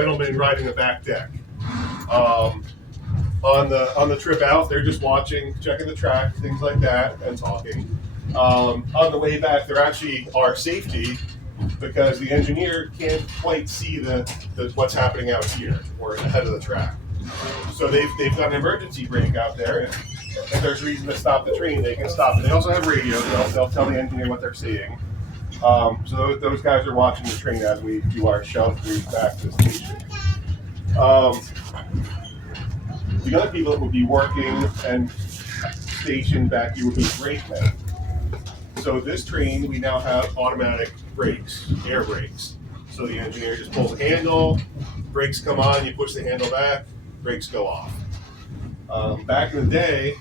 Gentlemen riding the back deck. On the trip out, they're just watching, checking the track, things like that, and talking. On the way back, there actually are safety because the engineer can't quite see the what's happening out here or ahead of the track. So they've got an emergency brake out there, and if there's reason to stop the train, they can stop it. They also have radios. They'll tell the engineer what they're seeing. So those guys are watching the train as we do our shelf route back to the station. The other people that would be working and stationed back here would be brakemen. So this train, we now have automatic brakes, air brakes. So the engineer just pulls the handle, brakes come on, you push the handle back, brakes go off. Back in the day,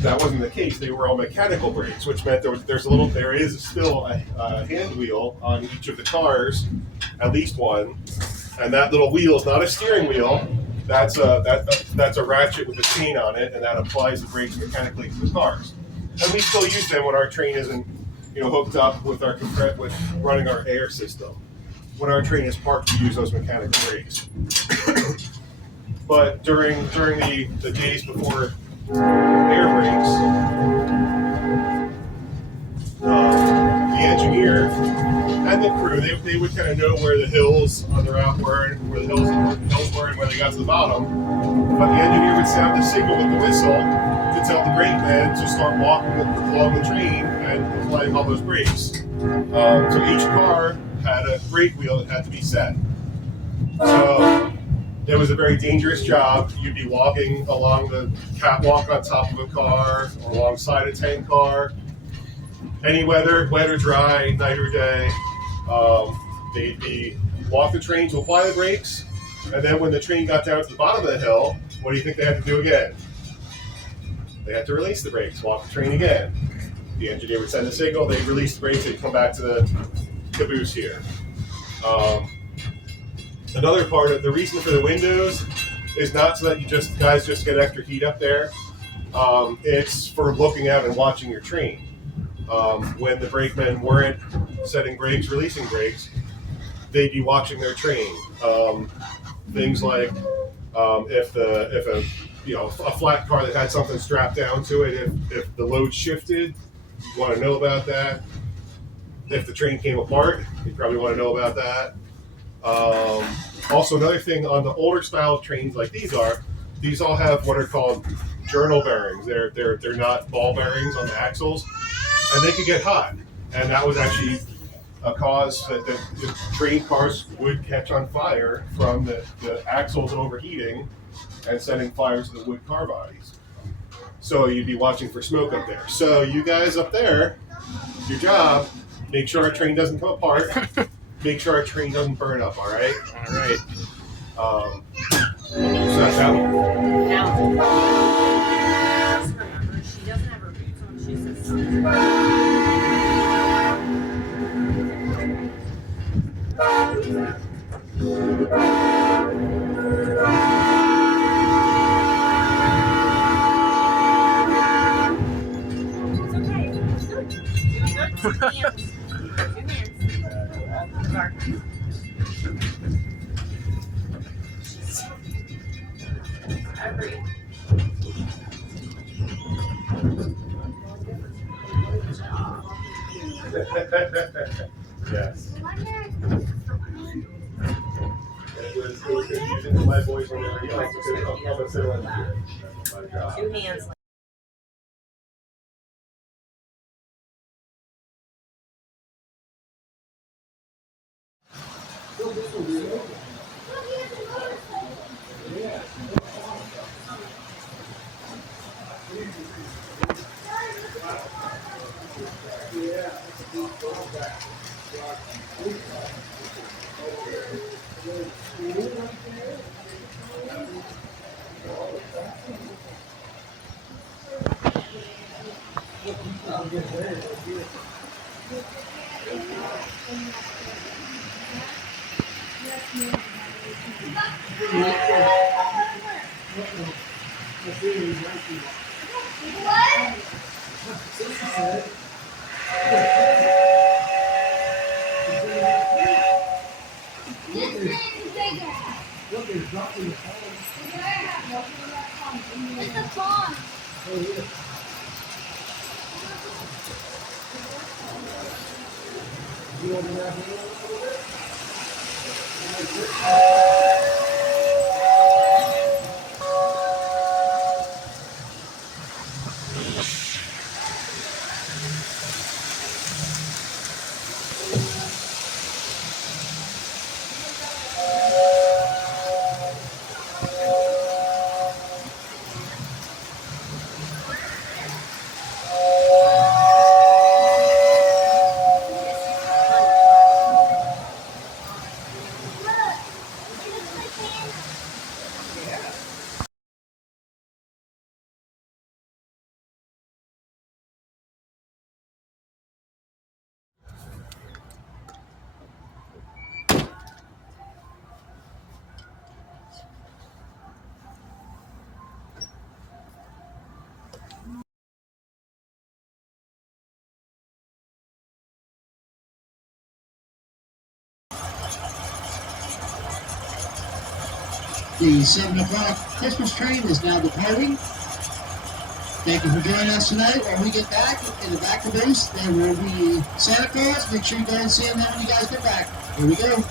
that wasn't the case. They were all mechanical brakes, which meant there is still a hand wheel on each of the cars, at least one, and that little wheel is not a steering wheel. That's a ratchet with a chain on it, and that applies the brakes mechanically to the cars. And we still use them when our train isn't, hooked up with with running our air system. When our train is parked, we use those mechanical brakes. But during the days before air brakes, the engineer and the crew, they would kind of know where the hills on the route were, and where the hills were, and where they got to the bottom. But the engineer would sound the signal with the whistle to tell the brakeman to start walking along the train and applying all those brakes. So each car had a brake wheel that had to be set. So it was a very dangerous job. You'd be walking along the catwalk on top of a car or alongside a tank car. Any weather, wet or dry, night or day, they'd walk the train to apply the brakes, and then when the train got down to the bottom of the hill, what do you think they had to do again? They had to release the brakes, walk the train again. The engineer would send a signal, they'd release the brakes, they'd come back to the caboose here. Another part of the reason for the windows is not so that guys just get extra heat up there. It's for looking out and watching your train. When the brakemen weren't setting brakes, releasing brakes, they'd be watching their train. Things like if a flat car that had something strapped down to it, if the load shifted, you want to know about that. If the train came apart, you probably want to know about that. Also, another thing on the older style trains like these all have what are called journal bearings. They're not ball bearings on the axles, and they could get hot. And that was actually a cause that the train cars would catch on fire from the axles overheating and setting fire to the wood car bodies. So you'd be watching for smoke up there. So you guys up there, your job, make sure our train doesn't come apart. Make sure our train doesn't burn up, all right? All right. So that's that one. Now, just remember, she doesn't have her boots on. She says something. It's okay. It's good. Doing good. Two hands. Yes. It was confusing for my voice whenever you like to sit up and sit on here. My job. Two hands. What? Look, there's nothing to follow. It's a pond. Oh, yeah. You open that door a little bit? The 7 o'clock Christmas train is now departing. Thank you for joining us tonight. When we get back in the back of the booth, there will be Santa Claus. Make sure you go and see him when you guys get back. Here we go.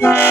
Yeah.